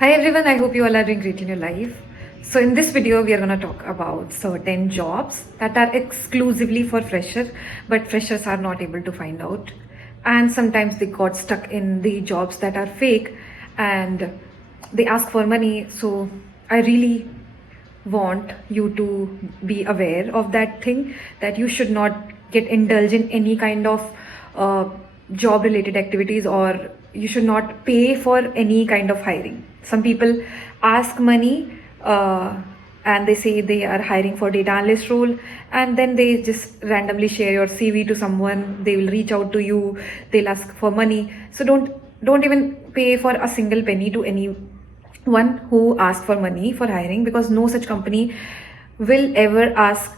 Hi everyone, I hope you all are doing great in your life. So in this video, we are going to talk about certain jobs that are exclusively for freshers, but freshers are not able to find out. And sometimes they got stuck in the jobs that are fake and they ask for money. So I really want you to be aware of that thing, that you should not get indulged in any kind of job related activities, or you should not pay for any kind of hiring. Some people ask money and they say they are hiring for data analyst role, and then they just randomly share your CV to someone. They will reach out to you, they'll ask for money. So don't even pay for a single penny to any one who asks for money for hiring, because no such company will ever ask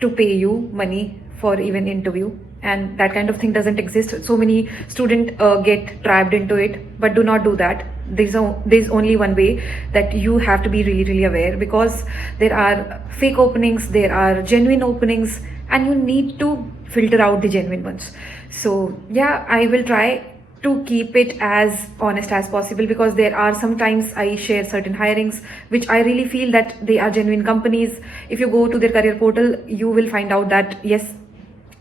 to pay you money for even interview, and that kind of thing doesn't exist. So many students get trapped into it, but do not do that. There's only one way, that you have to be really aware, because there are fake openings, there are genuine openings, and you need to filter out the genuine ones. So yeah, I will try to keep it as honest as possible, because there are sometimes I share certain hirings which I really feel that they are genuine companies. If you go to their career portal, you will find out that yes,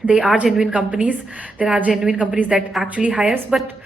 they are genuine companies. There are genuine companies that actually hires, but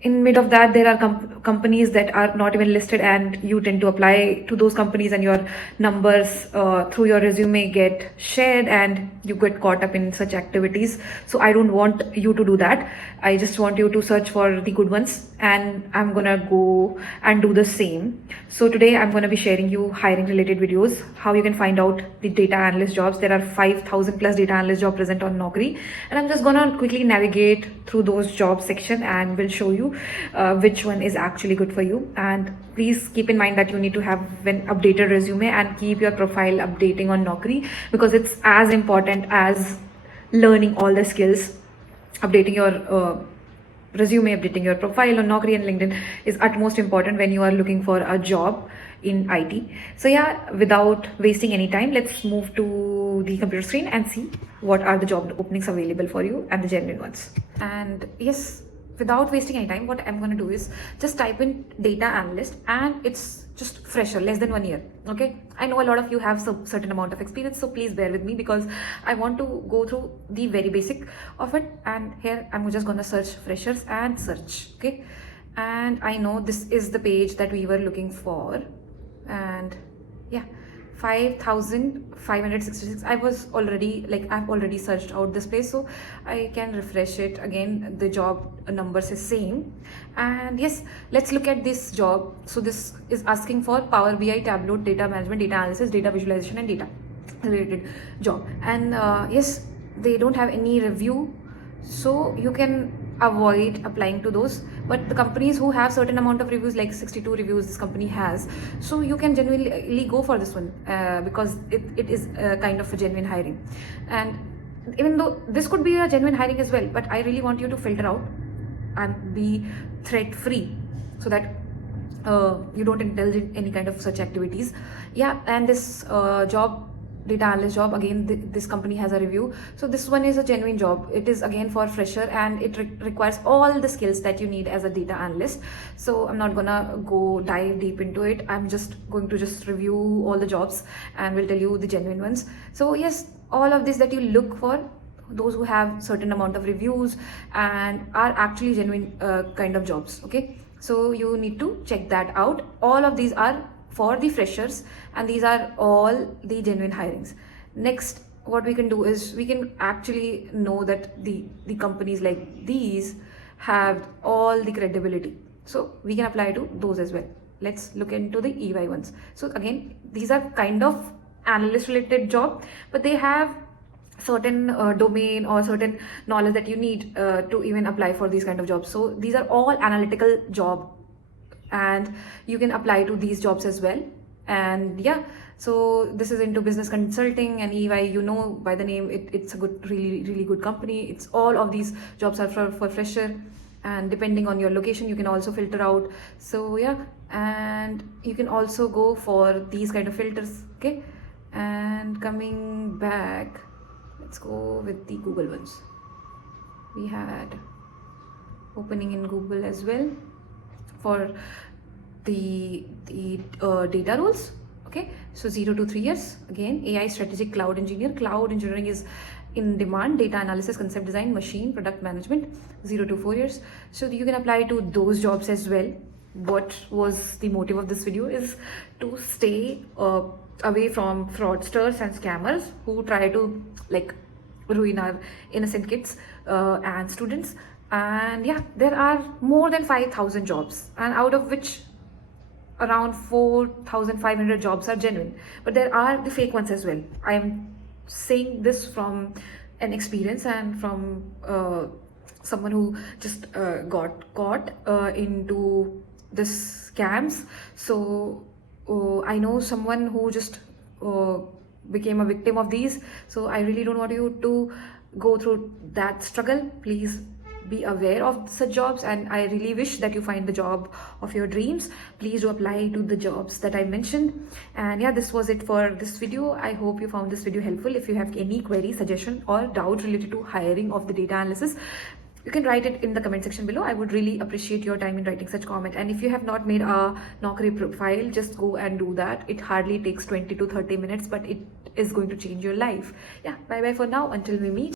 in mid of that there are companies that are not even listed, and you tend to apply to those companies, and your numbers through your resume get shared, and you get caught up in such activities. So I don't want you to do that. I just want you to search for the good ones, and I'm gonna go and do the same. So today I'm gonna be sharing you hiring related videos, how you can find out the data analyst jobs. There are 5,000 plus data analyst jobs present on Naukri, and I'm just gonna quickly navigate through those job section and will show you which one is actually good for you. And please keep in mind that you need to have an updated resume and keep your profile updating on Naukri, because it's as important as learning all the skills. Updating your resume, updating your profile on Naukri and LinkedIn is utmost important when you are looking for a job in IT. So yeah, without wasting any time, let's move to the computer screen and see what are the job openings available for you and the genuine ones. And yes, without wasting any time, what I'm going to do is just type in data analyst, and it's just fresher, less than 1 year. Okay, I know a lot of you have some certain amount of experience, so please bear with me, because I want to go through the very basic of it. And here I'm just gonna search freshers and search. Okay, and I know this is the page that we were looking for, and yeah, 5,566. I was already, like, I've already searched out this place, so I can refresh it again. The job numbers is same. And yes, let's look at this job. So this is asking for Power BI, Tableau, data management, data analysis, data visualization, and data related job. And yes, they don't have any review, so you can avoid applying to those. But the companies who have certain amount of reviews, like 62 reviews this company has, so you can genuinely go for this one, because it is kind of a genuine hiring. And even though this could be a genuine hiring as well, but I really want you to filter out and be threat free, so that you don't indulge in any kind of such activities. Yeah, and this job, data analyst job, again this company has a review. So this one is a genuine job. It is again for fresher, and it requires all the skills that you need as a data analyst. So I'm not gonna go dive deep into it. I'm just going to just review all the jobs and will tell you the genuine ones. So yes, all of this that you look for, those who have certain amount of reviews and are actually genuine kind of jobs. Okay, so you need to check that out. All of these are for the freshers, and these are all the genuine hirings. Next, what we can do is we can actually know that the companies like these have all the credibility, so we can apply to those as well. Let's look into the EY ones. So again, these are kind of analyst related job, but they have certain domain or certain knowledge that you need to even apply for these kind of jobs. So these are all analytical job, and you can apply to these jobs as well. And yeah, so this is into business consulting, and EY, you know by the name, it's a good, really good company. It's all of these jobs are for fresher, and depending on your location you can also filter out. So yeah, and you can also go for these kind of filters. Okay, and coming back, let's go with the Google ones. We had opening in Google as well for the data roles. Okay, so 0 to 3 years. Again, AI strategic cloud engineer. Cloud engineering is in demand. Data analysis, concept design, machine, product management, 0 to 4 years. So you can apply to those jobs as well. What was the motive of this video is to stay away from fraudsters and scammers who try to like ruin our innocent kids and students. And yeah, there are more than 5,000 jobs, and out of which around 4,500 jobs are genuine, but there are the fake ones as well. I am saying this from an experience and from someone who just got caught into this scams. So I know someone who just became a victim of these, so I really don't want you to go through that struggle. Please be aware of such jobs, and I really wish that you find the job of your dreams. Please do apply to the jobs that I mentioned. And yeah, this was it for this video. I hope you found this video helpful. If you have any query, suggestion or doubt related to hiring of the data analysis, you can write it in the comment section below. I would really appreciate your time in writing such comment. And if you have not made a Naukri profile, just go and do that. It hardly takes 20 to 30 minutes, but it is going to change your life. Yeah, bye bye for now until we meet.